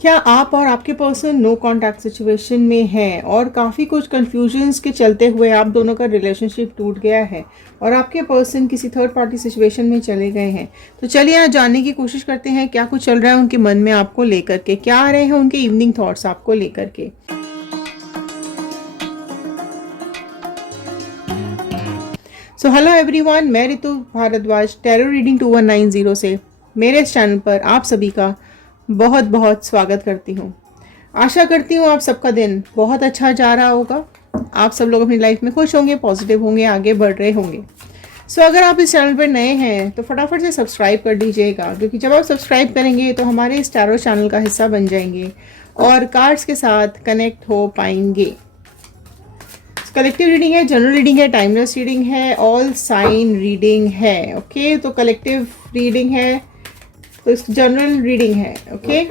क्या आप और आपके पर्सन नो कांटेक्ट सिचुएशन में हैं और काफ़ी कुछ कंफ्यूजन्स के चलते हुए आप दोनों का रिलेशनशिप टूट गया है और आपके पर्सन किसी थर्ड पार्टी सिचुएशन में चले गए हैं? तो चलिए आज जानने की कोशिश करते हैं क्या कुछ चल रहा है उनके मन में आपको लेकर के, क्या आ रहे हैं उनके इवनिंग थॉट्स आपको लेकर के। सो हेलो एवरीवन, मैं रितु भारद्वाज टैरो रीडिंग 2190 से मेरे इस चैनल पर आप सभी का बहुत बहुत स्वागत करती हूँ। आशा करती हूँ आप सबका दिन बहुत अच्छा जा रहा होगा, आप सब लोग अपनी लाइफ में खुश होंगे, पॉजिटिव होंगे, आगे बढ़ रहे होंगे। सो अगर आप इस चैनल पर नए हैं तो फटाफट से सब्सक्राइब कर दीजिएगा, क्योंकि जब आप सब्सक्राइब करेंगे तो हमारे इस टैरो चैनल का हिस्सा बन जाएंगे और कार्ड्स के साथ कनेक्ट हो पाएंगे। कलेक्टिव रीडिंग है, जनरल रीडिंग है, टाइमलेस रीडिंग है, ऑल साइन रीडिंग है। ओके, तो कलेक्टिव रीडिंग है तो जनरल रीडिंग है। ओके,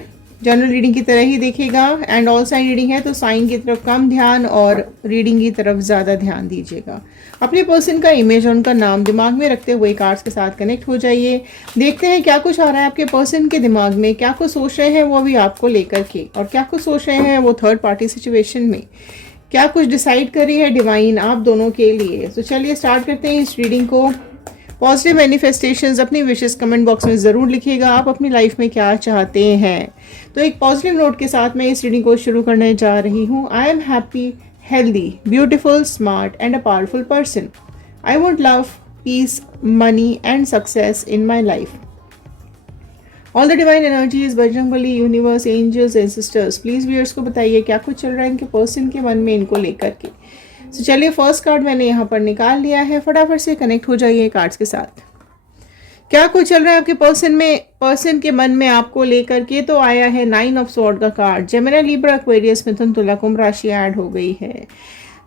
जनरल रीडिंग की तरह ही देखिएगा। एंड ऑल साइन रीडिंग है तो साइन की तरफ कम ध्यान और रीडिंग की तरफ ज़्यादा ध्यान दीजिएगा। अपने पर्सन का इमेज और उनका नाम दिमाग में रखते हुए कार्ड्स के साथ कनेक्ट हो जाइए। देखते हैं क्या कुछ आ रहा है आपके पर्सन के दिमाग में, क्या कुछ सोच रहे हैं वो अभी आपको लेकर के, और क्या कुछ सोच रहे हैं वो थर्ड पार्टी सिचुएशन में, क्या कुछ डिसाइड करी है डिवाइन आप दोनों के लिए। तो चलिए स्टार्ट करते हैं इस रीडिंग को। पॉजिटिव मैनिफेस्टेशंस अपनी विशेस कमेंट बॉक्स में ज़रूर लिखिएगा, आप अपनी लाइफ में क्या चाहते हैं। तो एक पॉजिटिव नोट के साथ मैं इस रीडिंग को शुरू करने जा रही हूँ। I am happy, healthy, beautiful, smart and a powerful person. I want love, peace, money and success in my life. All the divine energies, Bajrangbali, universe, angels and sisters, please viewers को बताइए क्या कुछ चल रहा है इनके पर्सन के मन में इनको लेकर के। तो चलिए फर्स्ट कार्ड मैंने यहाँ पर निकाल लिया है, फटाफट से कनेक्ट हो जाइए कार्ड्स के साथ। क्या कुछ चल रहा है आपके पर्सन में, पर्सन के मन में आपको लेकर के। तो आया है 9 ऑफ स्वॉर्ड का कार्ड। जेमिनी, लिब्रा, एक्वेरियस, मिथुन, तुला, कुंभ राशि ऐड हो गई है।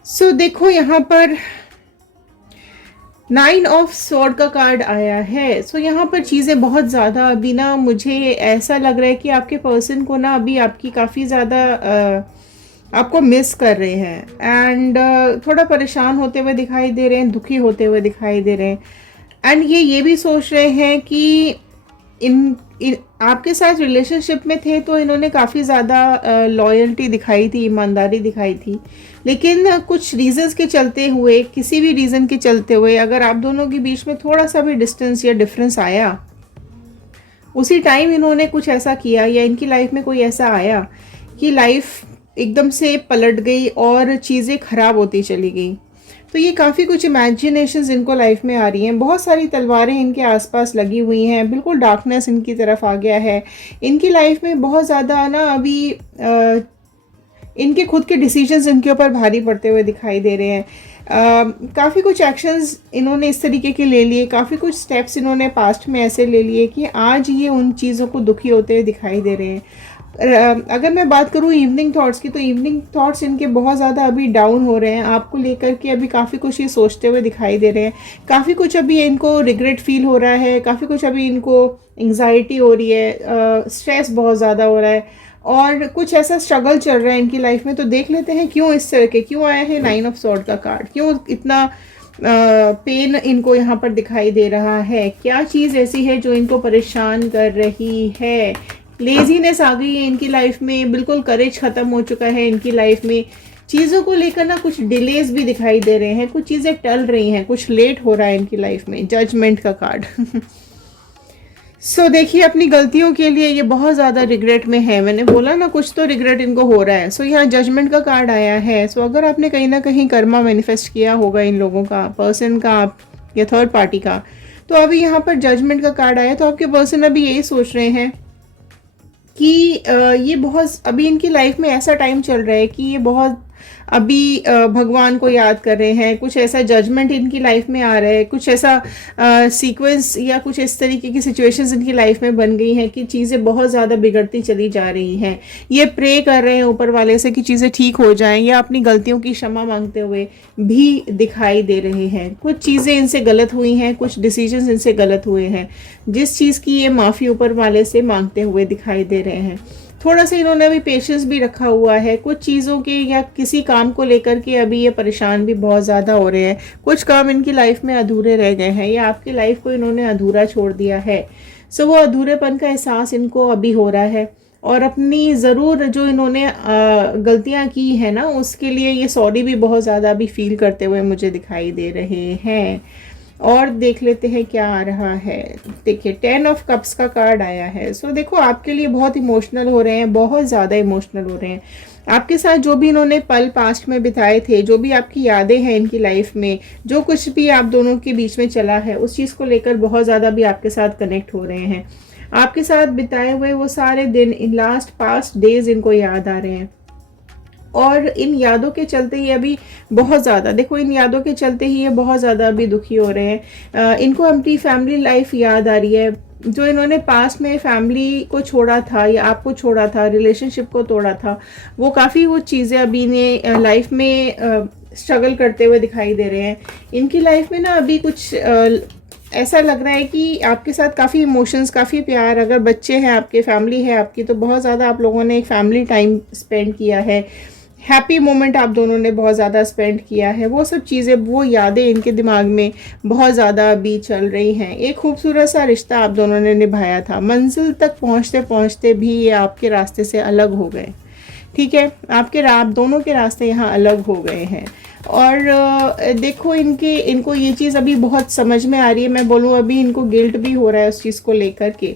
सो देखो यहाँ पर 9 ऑफ स्वॉर्ड का कार्ड आया है। सो यहाँ पर चीज़ें बहुत ज़्यादा अभी ना, मुझे ऐसा लग रहा है कि आपके पर्सन को ना अभी आपकी काफ़ी ज़्यादा आपको मिस कर रहे हैं एंड थोड़ा परेशान होते हुए दिखाई दे रहे हैं, दुखी होते हुए दिखाई दे रहे हैं। एंड ये भी सोच रहे हैं कि इन आपके साथ रिलेशनशिप में थे तो इन्होंने काफ़ी ज़्यादा लॉयल्टी दिखाई थी, ईमानदारी दिखाई थी, लेकिन कुछ रीजंस के चलते हुए, किसी भी रीज़न के चलते हुए अगर आप दोनों के बीच में थोड़ा सा भी डिस्टेंस या डिफरेंस आया, उसी टाइम इन्होंने कुछ ऐसा किया या इनकी लाइफ में कोई ऐसा आया कि लाइफ एकदम से पलट गई और चीज़ें ख़राब होती चली गई। तो ये काफ़ी कुछ इमेजिनेशंस इनको लाइफ में आ रही हैं, बहुत सारी तलवारें इनके आसपास लगी हुई हैं, बिल्कुल डार्कनेस इनकी तरफ आ गया है। इनकी लाइफ में बहुत ज़्यादा ना अभी इनके खुद के डिसीजंस इनके ऊपर भारी पड़ते हुए दिखाई दे रहे हैं। काफ़ी कुछ एक्शंस इन्होंने इस तरीके के ले लिए, काफ़ी कुछ स्टेप्स इन्होंने पास्ट में ऐसे ले लिए कि आज ये उन चीज़ों को दुखी होते हुए दिखाई दे रहे हैं। अगर मैं बात करूँ इवनिंग थॉट्स की, तो इवनिंग थॉट्स इनके बहुत ज़्यादा अभी डाउन हो रहे हैं, आपको लेकर के अभी काफ़ी कुछ ये सोचते हुए दिखाई दे रहे हैं। काफ़ी कुछ अभी इनको रिग्रेट फील हो रहा है, काफ़ी कुछ अभी इनको एंग्जाइटी हो रही है, स्ट्रेस बहुत ज़्यादा हो रहा है और कुछ ऐसा स्ट्रगल चल रहा है इनकी लाइफ में। तो देख लेते हैं क्यों इस तरह के, क्यों आया है 9 ऑफ स्वॉर्ड का कार्ड, क्यों इतना पेन इनको यहाँ पर दिखाई दे रहा है, क्या चीज़ ऐसी है जो इनको परेशान कर रही है। लेजीनेस आ गई है इनकी लाइफ में, बिल्कुल करेज ख़त्म हो चुका है इनकी लाइफ में। चीज़ों को लेकर ना कुछ डिलेज भी दिखाई दे रहे हैं, कुछ चीज़ें टल रही हैं, कुछ लेट हो रहा है इनकी लाइफ में। जजमेंट का कार्ड सो देखिए अपनी गलतियों के लिए ये बहुत ज़्यादा रिग्रेट में है, मैंने बोला ना कुछ तो रिग्रेट इनको हो रहा है। सो यहाँ जजमेंट का कार्ड आया है। सो अगर आपने कहीं ना कहीं कर्मा मैनिफेस्ट किया होगा इन लोगों का, पर्सन का या थर्ड पार्टी का, तो अभी यहाँ पर जजमेंट का कार्ड आया। तो आपके पर्सन अभी यही सोच रहे हैं कि ये बहुत अभी इनकी लाइफ में ऐसा टाइम चल रहा है कि ये बहुत अभी भगवान को याद कर रहे हैं, कुछ ऐसा जजमेंट इनकी लाइफ में आ रहा है, कुछ ऐसा सीक्वेंस या कुछ इस तरीके की सिचुएशंस इनकी लाइफ में बन गई हैं कि चीज़ें बहुत ज़्यादा बिगड़ती चली जा रही हैं। ये प्रे कर रहे हैं ऊपर वाले से कि चीज़ें ठीक हो जाएं, या अपनी गलतियों की क्षमा मांगते हुए भी दिखाई दे रहे हैं। कुछ चीज़ें इनसे गलत हुई हैं, कुछ डिसीजंस इनसे गलत हुए हैं, जिस चीज़ की ये माफ़ी ऊपर वाले से मांगते हुए दिखाई दे रहे हैं। थोड़ा सा इन्होंने अभी पेशेंस भी रखा हुआ है, कुछ चीज़ों के या किसी काम को लेकर के अभी ये परेशान भी बहुत ज़्यादा हो रहे हैं। कुछ काम इनकी लाइफ में अधूरे रह गए हैं या आपकी लाइफ को इन्होंने अधूरा छोड़ दिया है। सो वो अधूरेपन का एहसास इनको अभी हो रहा है। और अपनी ज़रूर जो इन्होंने गलतियां की है ना, उसके लिए ये सॉरी भी बहुत ज़्यादा अभी फील करते हुए मुझे दिखाई दे रहे हैं। और देख लेते हैं क्या आ रहा है। देखिए 10 ऑफ कप्स का कार्ड आया है। सो देखो आपके लिए बहुत इमोशनल हो रहे हैं, बहुत ज़्यादा इमोशनल हो रहे हैं। आपके साथ जो भी इन्होंने पल पास्ट में बिताए थे, जो भी आपकी यादें हैं इनकी लाइफ में, जो कुछ भी आप दोनों के बीच में चला है, उस चीज़ को लेकर बहुत ज़्यादा भी आपके साथ कनेक्ट हो रहे हैं। आपके साथ बिताए हुए वो सारे दिन, इन लास्ट पास्ट डेज इनको याद आ रहे हैं। और इन यादों के चलते ही अभी बहुत ज़्यादा, देखो इन यादों के चलते ही ये बहुत ज़्यादा अभी दुखी हो रहे हैं। इनको अपनी फैमिली लाइफ याद आ रही है। जो इन्होंने पास्ट में फैमिली को छोड़ा था या आपको छोड़ा था, रिलेशनशिप को तोड़ा था, वो काफ़ी वो चीज़ें अभी इन्हें लाइफ में स्ट्रगल करते हुए दिखाई दे रहे हैं। इनकी लाइफ में ना अभी कुछ ऐसा लग रहा है कि आपके साथ काफ़ी इमोशंस, काफ़ी प्यार, अगर बच्चे हैं आपके, फैमिली है आपकी, तो बहुत ज़्यादा आप लोगों ने एक फैमिली टाइम स्पेंड किया है। हैप्पी मोमेंट आप दोनों ने बहुत ज़्यादा स्पेंड किया है। वो सब चीज़ें, वो यादें इनके दिमाग में बहुत ज़्यादा अभी चल रही हैं। एक खूबसूरत सा रिश्ता आप दोनों ने निभाया था, मंजिल तक पहुंचते पहुंचते भी ये आपके रास्ते से अलग हो गए। ठीक है, आप दोनों के रास्ते यहाँ अलग हो गए हैं। और देखो इनको ये चीज़ अभी बहुत समझ में आ रही है। मैं बोलूँ अभी इनको गिल्ट भी हो रहा है उस चीज़ को लेकर के।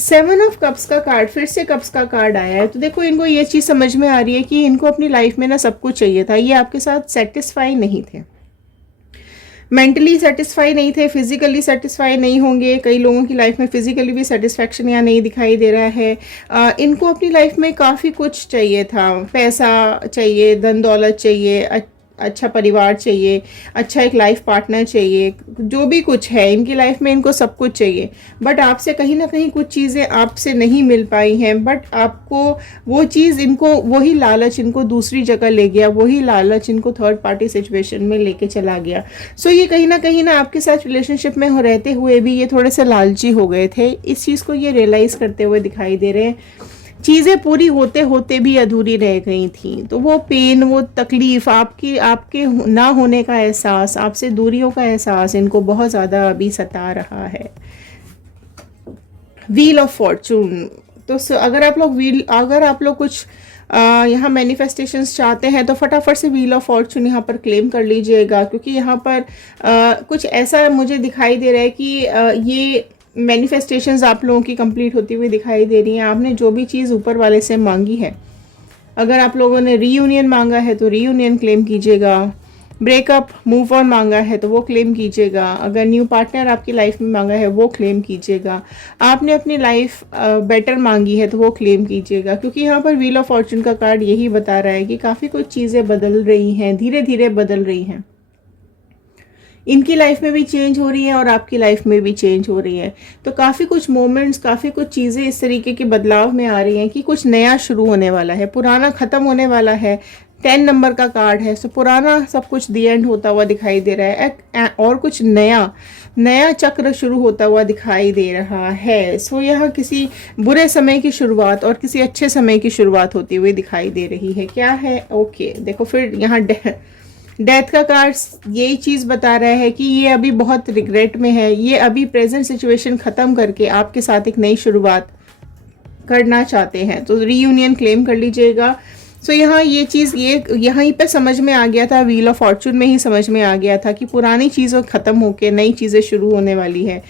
7 ऑफ कप्स का कार्ड, फिर से कप्स का कार्ड आया है। तो देखो इनको ये चीज़ समझ में आ रही है कि इनको अपनी लाइफ में ना सब कुछ चाहिए था। ये आपके साथ सेटिस्फाई नहीं थे, मेंटली सेटिस्फाई नहीं थे, फिजिकली सेटिस्फाई नहीं होंगे। कई लोगों की लाइफ में फिजिकली भी सेटिस्फैक्शन यहाँ नहीं दिखाई दे रहा है। इनको अपनी लाइफ में काफ़ी कुछ चाहिए था, पैसा चाहिए, धन दौलत चाहिए, अच्छा परिवार चाहिए, अच्छा एक लाइफ पार्टनर चाहिए, जो भी कुछ है इनकी लाइफ में इनको सब कुछ चाहिए। बट आपसे कहीं ना कहीं कुछ चीज़ें आपसे नहीं मिल पाई हैं। बट आपको वो चीज़, इनको वही लालच इनको दूसरी जगह ले गया, वही लालच इनको थर्ड पार्टी सिचुएशन में लेके चला गया। सो ये कहीं ना आपके साथ रिलेशनशिप में रहते हुए भी ये थोड़े से लालची हो गए थे। इस चीज़ को ये रियलाइज़ करते हुए दिखाई दे रहे हैं। चीज़ें पूरी होते होते भी अधूरी रह गई थी, तो वो पेन, वो तकलीफ़, आपके ना होने का एहसास, आपसे दूरियों का एहसास इनको बहुत ज़्यादा अभी सता रहा है। Wheel of Fortune. तो अगर आप लोग कुछ यहाँ मैनिफेस्टेशंस चाहते हैं तो फटाफट से व्हील ऑफ फॉर्चून यहाँ पर क्लेम कर लीजिएगा, क्योंकि यहाँ पर कुछ ऐसा मुझे दिखाई दे रहा है कि ये मैनिफेस्टेशंस आप लोगों की कंप्लीट होती हुई दिखाई दे रही हैं। आपने जो भी चीज़ ऊपर वाले से मांगी है, अगर आप लोगों ने रीयूनियन मांगा है तो रीयूनियन क्लेम कीजिएगा, ब्रेकअप, मूव ऑन मांगा है तो वो क्लेम कीजिएगा, अगर न्यू पार्टनर आपकी लाइफ में मांगा है वो क्लेम कीजिएगा, आपने अपनी लाइफ बेटर मांगी है तो वो क्लेम कीजिएगा। क्योंकि यहाँ पर व्हील ऑफ फॉर्चून का कार्ड यही बता रहा है कि काफ़ी कुछ चीज़ें बदल रही हैं, धीरे धीरे बदल रही हैं। इनकी लाइफ में भी चेंज हो रही है और आपकी लाइफ में भी चेंज हो रही है। तो काफ़ी कुछ मोमेंट्स, काफ़ी कुछ चीज़ें इस तरीके के बदलाव में आ रही हैं कि कुछ नया शुरू होने वाला है, पुराना ख़त्म होने वाला है। 10 नंबर का कार्ड है, सो पुराना सब कुछ दी एंड होता हुआ दिखाई दे रहा है और कुछ नया चक्र शुरू होता हुआ दिखाई दे रहा है। सो यहाँ किसी बुरे समय की शुरुआत और किसी अच्छे समय की शुरुआत होती हुई दिखाई दे रही है। क्या है? ओके, देखो फिर यहाँ डेथ का कार्ड यही चीज़ बता रहा है कि ये अभी बहुत रिग्रेट में है। ये अभी प्रेजेंट सिचुएशन ख़त्म करके आपके साथ एक नई शुरुआत करना चाहते हैं, तो रीयूनियन क्लेम कर लीजिएगा। सो यहाँ ये चीज़ ये यहीं पे समझ में आ गया था, व्हील ऑफ फॉर्चून में ही समझ में आ गया था कि पुरानी चीज़ों ख़त्म होके नई चीज़ें शुरू होने वाली है।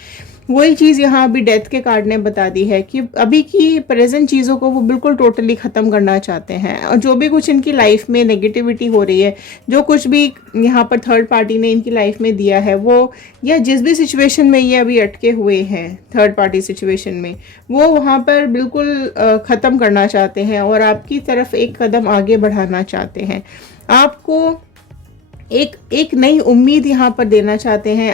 वही चीज़ यहाँ अभी डेथ के कार्ड ने बता दी है कि अभी की प्रेजेंट चीज़ों को वो बिल्कुल टोटली ख़त्म करना चाहते हैं। और जो भी कुछ इनकी लाइफ में नेगेटिविटी हो रही है, जो कुछ भी यहाँ पर थर्ड पार्टी ने इनकी लाइफ में दिया है, वो या जिस भी सिचुएशन में ये अभी अटके हुए हैं थर्ड पार्टी सिचुएशन में, वो वहाँ पर बिल्कुल ख़त्म करना चाहते हैं और आपकी तरफ एक कदम आगे बढ़ाना चाहते हैं। आपको एक नई उम्मीद यहाँ पर देना चाहते हैं।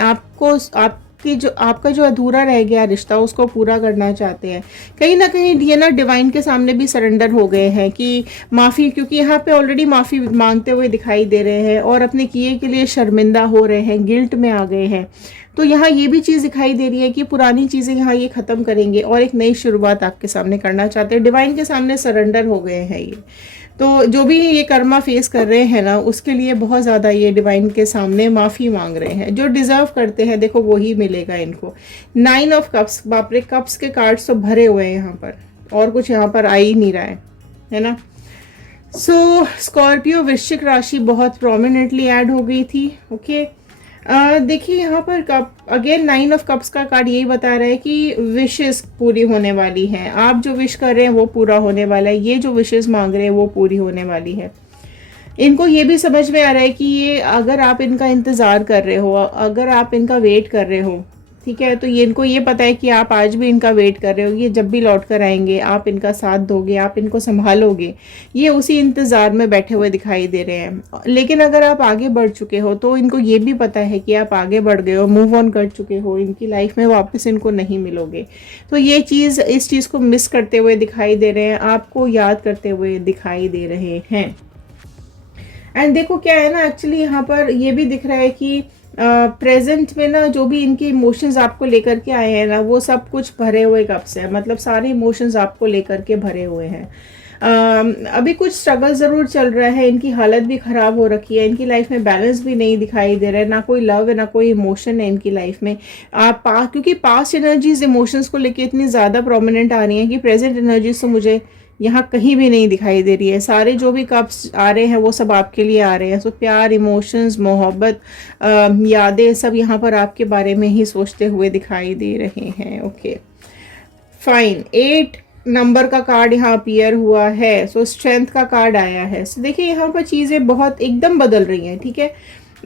आपका जो अधूरा रह गया रिश्ता, उसको पूरा करना चाहते हैं। कहीं ना कहीं ये ना डिवाइन के सामने भी सरेंडर हो गए हैं कि माफ़ी, क्योंकि यहाँ पे ऑलरेडी माफ़ी मांगते हुए दिखाई दे रहे हैं और अपने किए के लिए शर्मिंदा हो रहे हैं, गिल्ट में आ गए हैं। तो यहाँ ये भी चीज़ दिखाई दे रही है कि पुरानी चीज़ें यहाँ ये ख़त्म करेंगे और एक नई शुरुआत आपके सामने करना चाहते हैं। डिवाइन के सामने सरेंडर हो गए हैं ये। तो जो भी ये कर्मा फेस कर रहे हैं ना, उसके लिए बहुत ज़्यादा ये डिवाइन के सामने माफ़ी मांग रहे हैं। जो डिज़र्व करते हैं देखो वही मिलेगा इनको। 9 ऑफ कप्स, बाप रे, कप्स के कार्ड्स तो भरे हुए हैं यहाँ पर। और कुछ यहाँ पर आ ही नहीं रहा है ना। सो स्कॉर्पियो वृश्चिक राशि बहुत प्रोमिनेंटली ऐड हो गई थी। ओके, देखिए यहाँ पर कप अगेन 9 ऑफ कप्स का कार्ड यही बता रहा है कि विशेस पूरी होने वाली हैं। आप जो विश कर रहे हैं वो पूरा होने वाला है, ये जो विशेस मांग रहे हैं वो पूरी होने वाली है। इनको ये भी समझ में आ रहा है कि ये अगर आप इनका इंतज़ार कर रहे हो, अगर आप इनका वेट कर रहे हो, ठीक है, तो ये इनको ये पता है कि आप आज भी इनका वेट कर रहे हो, ये जब भी लौट कर आएंगे आप इनका साथ दोगे, आप इनको संभालोगे, ये उसी इंतज़ार में बैठे हुए दिखाई दे रहे हैं। लेकिन अगर आप आगे बढ़ चुके हो तो इनको ये भी पता है कि आप आगे बढ़ गए हो, मूव ऑन कर चुके हो, इनकी लाइफ में वापस इनको नहीं मिलोगे। तो ये चीज़, इस चीज़ को मिस करते हुए दिखाई दे रहे हैं, आपको याद करते हुए दिखाई दे रहे हैं। एंड देखो क्या है ना, एक्चुअली यहाँ पर ये भी दिख रहा है कि प्रेजेंट में ना जो भी इनके इमोशंस आपको लेकर के आए हैं ना, वो सब कुछ भरे हुए कब से है, मतलब सारे इमोशंस आपको लेकर के भरे हुए हैं। अभी कुछ स्ट्रगल ज़रूर चल रहा है, इनकी हालत भी ख़राब हो रखी है, इनकी लाइफ में बैलेंस भी नहीं दिखाई दे रहा है, ना कोई लव है ना कोई इमोशन है इनकी लाइफ में। क्योंकि पास्ट एनर्जीज इमोशंस को लेके इतनी ज़्यादा प्रोमिनेंट आ रही हैं कि प्रेजेंट एनर्जीज तो मुझे यहाँ कहीं भी नहीं दिखाई दे रही है। सारे जो भी कप्स आ रहे हैं वो सब आपके लिए आ रहे हैं। सो प्यार, इमोशंस, मोहब्बत, यादें, सब यहाँ पर आपके बारे में ही सोचते हुए दिखाई दे रहे हैं। ओके फाइन, 8 नंबर का कार्ड यहाँ अपीयर हुआ है। सो स्ट्रेंथ का कार्ड आया है। सो देखिए यहाँ पर चीज़ें बहुत एकदम बदल रही हैं, ठीक है।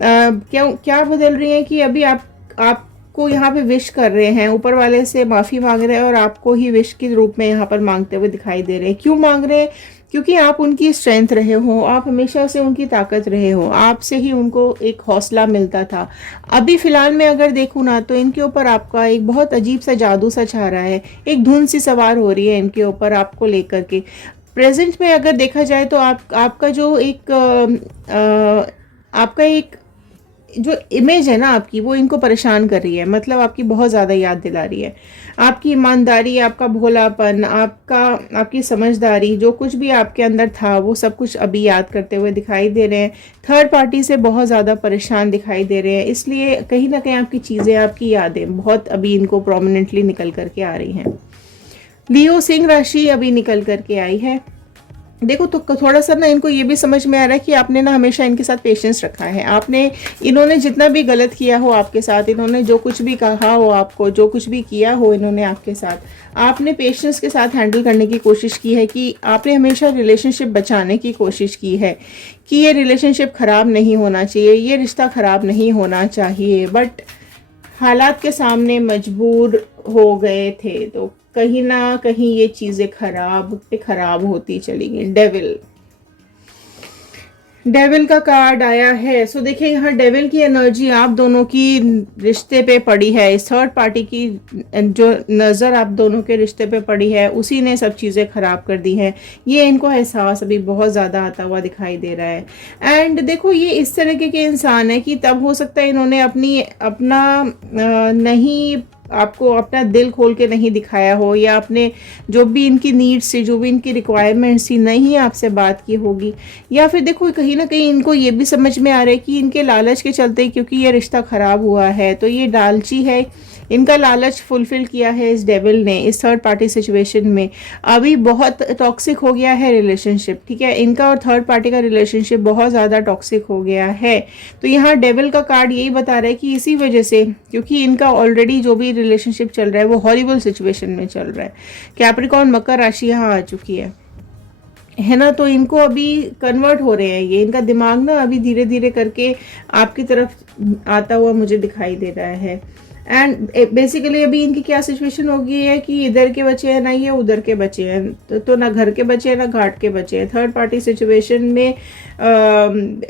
क्या बदल रही हैं कि अभी आपको यहाँ पे विश कर रहे हैं, ऊपर वाले से माफ़ी मांग रहे हैं और आपको ही विश के रूप में यहाँ पर मांगते हुए दिखाई दे रहे हैं। क्यों मांग रहे हैं? क्योंकि आप उनकी स्ट्रेंथ रहे हो, आप हमेशा से उनकी ताकत रहे हो, आपसे ही उनको एक हौसला मिलता था। अभी फ़िलहाल मैं अगर देखूँ ना तो इनके ऊपर आपका एक बहुत अजीब सा जादू सा छा रहा है, एक धुन सी सवार हो रही है इनके ऊपर आपको लेकर के। प्रेजेंट में अगर देखा जाए तो आपका जो एक आपका एक जो इमेज है ना आपकी, वो इनको परेशान कर रही है, मतलब आपकी बहुत ज़्यादा याद दिला रही है। आपकी ईमानदारी, आपका भोलापन, आपकी समझदारी, जो कुछ भी आपके अंदर था वो सब कुछ अभी याद करते हुए दिखाई दे रहे हैं। थर्ड पार्टी से बहुत ज़्यादा परेशान दिखाई दे रहे हैं, इसलिए कहीं ना कहीं आपकी चीज़ें, आपकी यादें बहुत अभी इनको प्रोमिनेंटली निकल करके आ रही हैं। लियो सिंह राशि अभी निकल करके आई है। देखो तो थोड़ा सा ना इनको ये भी समझ में आ रहा है कि आपने ना हमेशा इनके साथ पेशेंस रखा है। इन्होंने जितना भी गलत किया हो आपके साथ, इन्होंने जो कुछ भी कहा हो आपको, जो कुछ भी किया हो इन्होंने आपके साथ, आपने पेशेंस के साथ हैंडल करने की कोशिश की है, कि आपने हमेशा रिलेशनशिप बचाने की कोशिश की है कि ये रिलेशनशिप ख़राब नहीं होना चाहिए, ये रिश्ता ख़राब नहीं होना चाहिए, बट हालात के सामने मजबूर हो गए थे, तो कहीं ना कहीं ये चीज़ें खराब होती चली गई। डेविल का कार्ड आया है। सो देखिए यहाँ डेविल की एनर्जी आप दोनों की रिश्ते पे पड़ी है। इस थर्ड पार्टी की जो नज़र आप दोनों के रिश्ते पे पड़ी है, उसी ने सब चीज़ें ख़राब कर दी हैं। ये इनको एहसास अभी बहुत ज़्यादा आता हुआ दिखाई दे रहा है। एंड देखो ये इस तरीके के इंसान है कि तब हो सकता है इन्होंने अपना नहीं आपको अपना दिल खोल के नहीं दिखाया हो, या अपने जो भी इनकी नीड्स थी, जो भी इनकी रिक्वायरमेंट्स थी, नहीं आपसे बात की होगी। या फिर देखो कहीं ना कहीं इनको ये भी समझ में आ रहा है कि इनके लालच के चलते, क्योंकि ये रिश्ता ख़राब हुआ है तो ये लालची है, इनका लालच फुलफिल किया है इस डेविल ने इस थर्ड पार्टी सिचुएशन में। अभी बहुत टॉक्सिक हो गया है रिलेशनशिप, ठीक है, इनका और थर्ड पार्टी का रिलेशनशिप बहुत ज़्यादा टॉक्सिक हो गया है। तो यहाँ डेविल का कार्ड यही बता रहा है कि इसी वजह से, क्योंकि इनका ऑलरेडी जो भी रिलेशनशिप चल रहा है वो हॉरिबल सिचुएशन में चल रहा है। कैप्रिकॉर्न मकर राशि यहाँ आ चुकी है ना, तो इनको अभी कन्वर्ट हो रहे हैं, ये इनका दिमाग ना अभी धीरे धीरे करके आपकी तरफ आता हुआ मुझे दिखाई दे रहा है। एंड बेसिकली अभी इनकी क्या सिचुएशन हो गई है कि इधर के बचे हैं ना ये उधर के बचे हैं, तो ना घर के बचे हैं ना घाट के बचे हैं। थर्ड पार्टी सिचुएशन में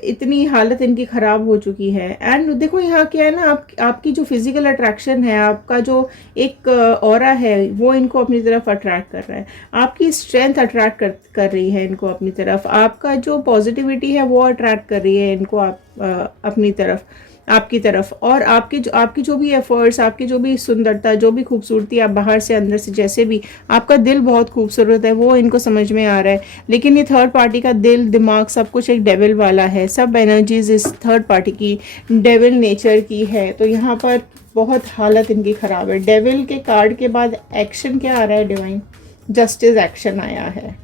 इतनी हालत इनकी ख़राब हो चुकी है। एंड देखो यहाँ क्या है ना, आपकी जो फिजिकल अट्रैक्शन है, आपका जो एक ऑरा है, वो इनको अपनी तरफ अट्रैक्ट कर रहा है। आपकी स्ट्रेंथ अट्रैक्ट कर रही है इनको अपनी तरफ, आपका जो पॉजिटिविटी है वो अट्रैक्ट कर रही है इनको अपनी तरफ, आपकी तरफ। और आपकी जो भी एफर्ट्स, आपकी जो भी सुंदरता, जो भी खूबसूरती, आप बाहर से अंदर से जैसे भी, आपका दिल बहुत खूबसूरत है, वो इनको समझ में आ रहा है। लेकिन ये थर्ड पार्टी का दिल, दिमाग, सब कुछ एक डेविल वाला है। सब एनर्जीज इस थर्ड पार्टी की डेविल नेचर की है। तो यहाँ पर बहुत हालत इनकी ख़राब है। डेविल के कार्ड के बाद एक्शन क्या आ रहा है डिवाइन? जस्टिस एक्शन आया है।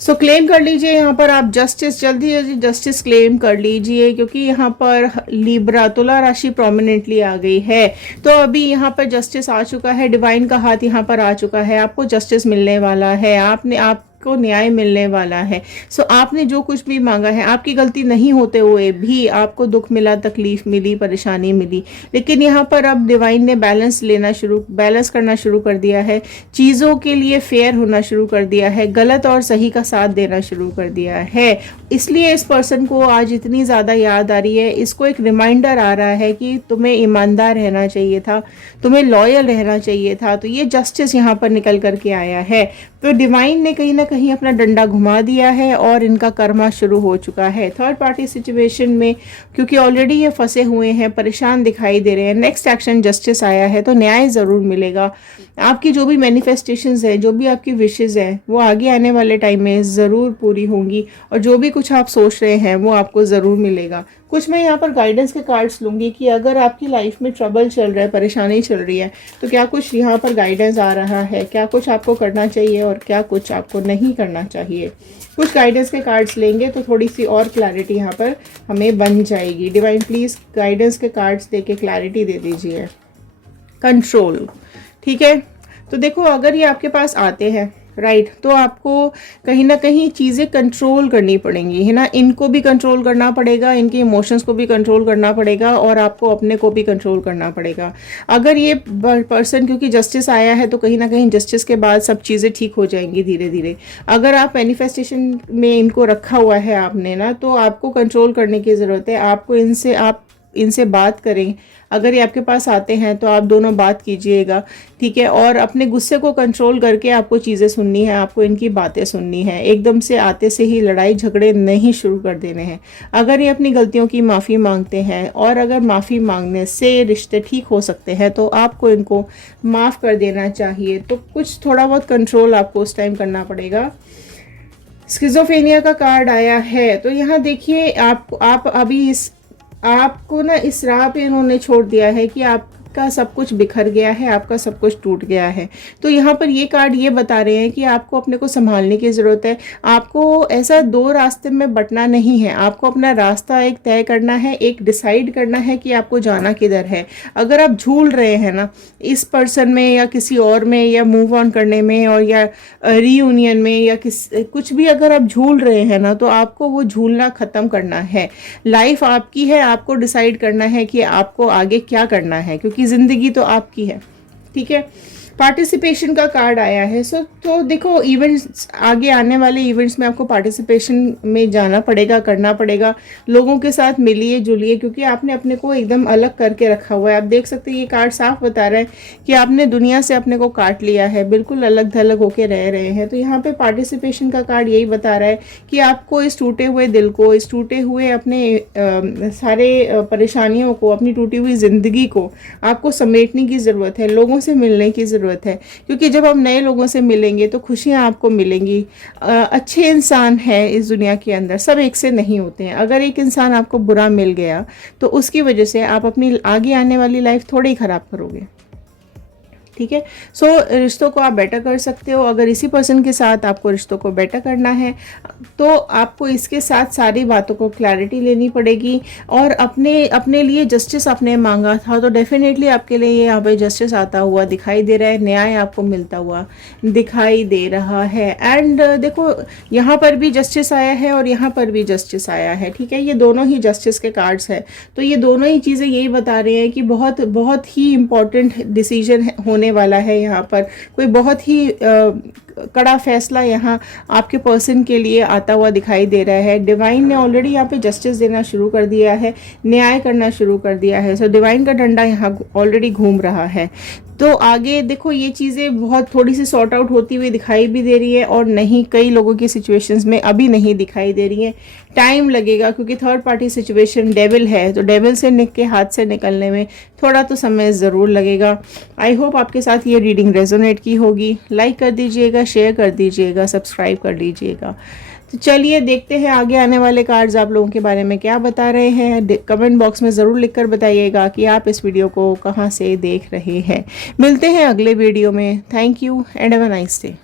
सो क्लेम कर लीजिए यहाँ पर आप जस्टिस, जल्दी जल्दी जस्टिस क्लेम कर लीजिए, क्योंकि यहाँ पर लिब्रा तुला राशि प्रोमिनेंटली आ गई है। तो अभी यहाँ पर जस्टिस आ चुका है, डिवाइन का हाथ यहाँ पर आ चुका है, आपको जस्टिस मिलने वाला है, आपको न्याय मिलने वाला है। सो आपने जो कुछ भी मांगा है, आपकी गलती नहीं होते हुए भी आपको दुख मिला, तकलीफ मिली, परेशानी मिली, लेकिन यहाँ पर अब डिवाइन ने बैलेंस करना शुरू कर दिया है, चीज़ों के लिए फेयर होना शुरू कर दिया है, गलत और सही का साथ देना शुरू कर दिया है। इसलिए इस पर्सन को आज इतनी ज़्यादा याद आ रही है, इसको एक रिमाइंडर आ रहा है कि तुम्हें ईमानदार रहना चाहिए था, तुम्हें लॉयल रहना चाहिए था। तो ये जस्टिस यहाँ पर निकल करके आया है। तो डिवाइन ने कहीं ना कहीं अपना डंडा घुमा दिया है और इनका कर्मा शुरू हो चुका है थर्ड पार्टी सिचुएशन में, क्योंकि ऑलरेडी ये फंसे हुए हैं, परेशान दिखाई दे रहे हैं। नेक्स्ट एक्शन जस्टिस आया है, तो न्याय ज़रूर मिलेगा। आपकी जो भी मैनिफेस्टेशंस है, जो भी आपकी विशेज़ हैं, वो आगे आने वाले टाइम में ज़रूर पूरी होंगी, और जो भी कुछ आप सोच रहे हैं वो आपको ज़रूर मिलेगा। कुछ मैं यहाँ पर गाइडेंस के कार्ड्स लूँगी कि अगर आपकी लाइफ में ट्रबल चल रहा है, परेशानी चल रही है, तो क्या कुछ यहाँ पर गाइडेंस आ रहा है, क्या कुछ आपको करना चाहिए और क्या कुछ आपको नहीं करना चाहिए। कुछ गाइडेंस के कार्ड्स लेंगे तो थोड़ी सी और क्लैरिटी यहाँ पर हमें बन जाएगी। डिवाइन प्लीज़ गाइडेंस के कार्ड्स दे के क्लैरिटी दे दीजिए। कंट्रोल, ठीक है। तो देखो, अगर ये आपके पास आते हैं, राइट, तो आपको कहीं ना कहीं चीज़ें कंट्रोल करनी पड़ेंगी, है ना। इनको भी कंट्रोल करना पड़ेगा, इनके इमोशंस को भी कंट्रोल करना पड़ेगा, और आपको अपने को भी कंट्रोल करना पड़ेगा। अगर ये पर्सन, क्योंकि जस्टिस आया है, तो कहीं ना कहीं जस्टिस के बाद सब चीज़ें ठीक हो जाएंगी धीरे धीरे। अगर आप मैनिफेस्टेशन में इनको रखा हुआ है आपने ना, तो आपको कंट्रोल करने की ज़रूरत है। आपको इनसे बात करें। अगर ये आपके पास आते हैं तो आप दोनों बात कीजिएगा, ठीक है। और अपने गुस्से को कंट्रोल करके आपको चीज़ें सुननी है, आपको इनकी बातें सुननी है। एकदम से आते से ही लड़ाई झगड़े नहीं शुरू कर देने हैं। अगर ये अपनी गलतियों की माफ़ी मांगते हैं, और अगर माफ़ी मांगने से रिश्ते ठीक हो सकते हैं, तो आपको इनको माफ़ कर देना चाहिए। तो कुछ थोड़ा बहुत कंट्रोल आपको उस टाइम करना पड़ेगा। स्किज़ोफ्रेनिया का कार्ड आया है, तो यहाँ देखिए, आप अभी आपको ना इस राह पे इन्होंने छोड़ दिया है कि आपका सब कुछ बिखर गया है, आपका सब कुछ टूट गया है। तो यहाँ पर ये कार्ड ये बता रहे हैं कि आपको अपने को संभालने की ज़रूरत है। आपको ऐसा दो रास्ते में बंटना नहीं है, आपको अपना रास्ता एक तय करना है, एक डिसाइड करना है कि आपको जाना किधर है। अगर आप झूल रहे हैं ना इस पर्सन में या किसी और में, या मूव ऑन करने में, और या रीयूनियन में, या कुछ भी अगर आप झूल रहे हैं ना, तो आपको वो झूलना ख़त्म करना है। लाइफ आपकी है, आपको डिसाइड करना है कि आपको आगे क्या करना है, क्योंकि ज़िंदगी तो आपकी है, ठीक है। पार्टिसिपेशन का कार्ड आया है। तो देखो, इवेंट्स, आगे आने वाले इवेंट्स में आपको पार्टिसिपेशन में जाना पड़ेगा, करना पड़ेगा। लोगों के साथ मिलिए जुलिए, क्योंकि आपने अपने को एकदम अलग करके रखा हुआ है। आप देख सकते हैं ये कार्ड साफ बता रहा है कि आपने दुनिया से अपने को काट लिया है, बिल्कुल अलग थलग होके रह रहे हैं। तो यहाँ पे पार्टिसिपेशन का कार्ड यही बता रहा है कि आपको इस टूटे हुए दिल को, इस टूटे हुए अपने सारे परेशानियों को, अपनी टूटी हुई ज़िंदगी को आपको समेटने की ज़रूरत है, लोगों से मिलने की ज़रूरत है। क्योंकि जब आप नए लोगों से मिलेंगे तो खुशियां आपको मिलेंगी। अच्छे इंसान है इस दुनिया के अंदर, सब एक से नहीं होते हैं। अगर एक इंसान आपको बुरा मिल गया तो उसकी वजह से आप अपनी आगे आने वाली लाइफ थोड़ी ख़राब करोगे, ठीक है। सो रिश्तों को आप बेटर कर सकते हो। अगर इसी पर्सन के साथ आपको रिश्तों को बेटर करना है, तो आपको इसके साथ सारी बातों को क्लैरिटी लेनी पड़ेगी। और अपने लिए जस्टिस आपने मांगा था, तो डेफिनेटली आपके लिए यहाँ पे जस्टिस आता हुआ दिखाई दे रहा है, न्याय आपको मिलता हुआ दिखाई दे रहा है। एंड देखो, यहाँ पर भी जस्टिस आया है और यहाँ पर भी जस्टिस आया है, ठीक है। ये दोनों ही जस्टिस के कार्ड्स है। तो ये दोनों ही चीज़ें यही बता रहे हैं कि बहुत बहुत ही इम्पॉर्टेंट डिसीजन होने वाला है। यहाँ पर कोई बहुत ही कड़ा फैसला यहाँ आपके पर्सन के लिए आता हुआ दिखाई दे रहा है। डिवाइन ने ऑलरेडी यहाँ पे जस्टिस देना शुरू कर दिया है, न्याय करना शुरू कर दिया है। सो डिवाइन का डंडा यहाँ ऑलरेडी घूम रहा है। तो आगे देखो, ये चीज़ें बहुत थोड़ी सी सॉर्ट आउट होती हुई दिखाई भी दे रही है, और नहीं, कई लोगों की सिचुएशंस में अभी नहीं दिखाई दे रही है। टाइम लगेगा, क्योंकि थर्ड पार्टी सिचुएशन डेविल है, तो डेविल से के हाथ से निकलने में थोड़ा तो समय ज़रूर लगेगा। आई होप आपके साथ ये रीडिंग रेजोनेट की होगी। लाइक कर दीजिएगा, शेयर कर दीजिएगा, सब्सक्राइब कर लीजिएगा। तो चलिए देखते हैं आगे आने वाले कार्ड्स आप लोगों के बारे में क्या बता रहे हैं। कमेंट बॉक्स में ज़रूर लिखकर बताइएगा कि आप इस वीडियो को कहाँ से देख रहे हैं। मिलते हैं अगले वीडियो में। Thank you and have a nice day.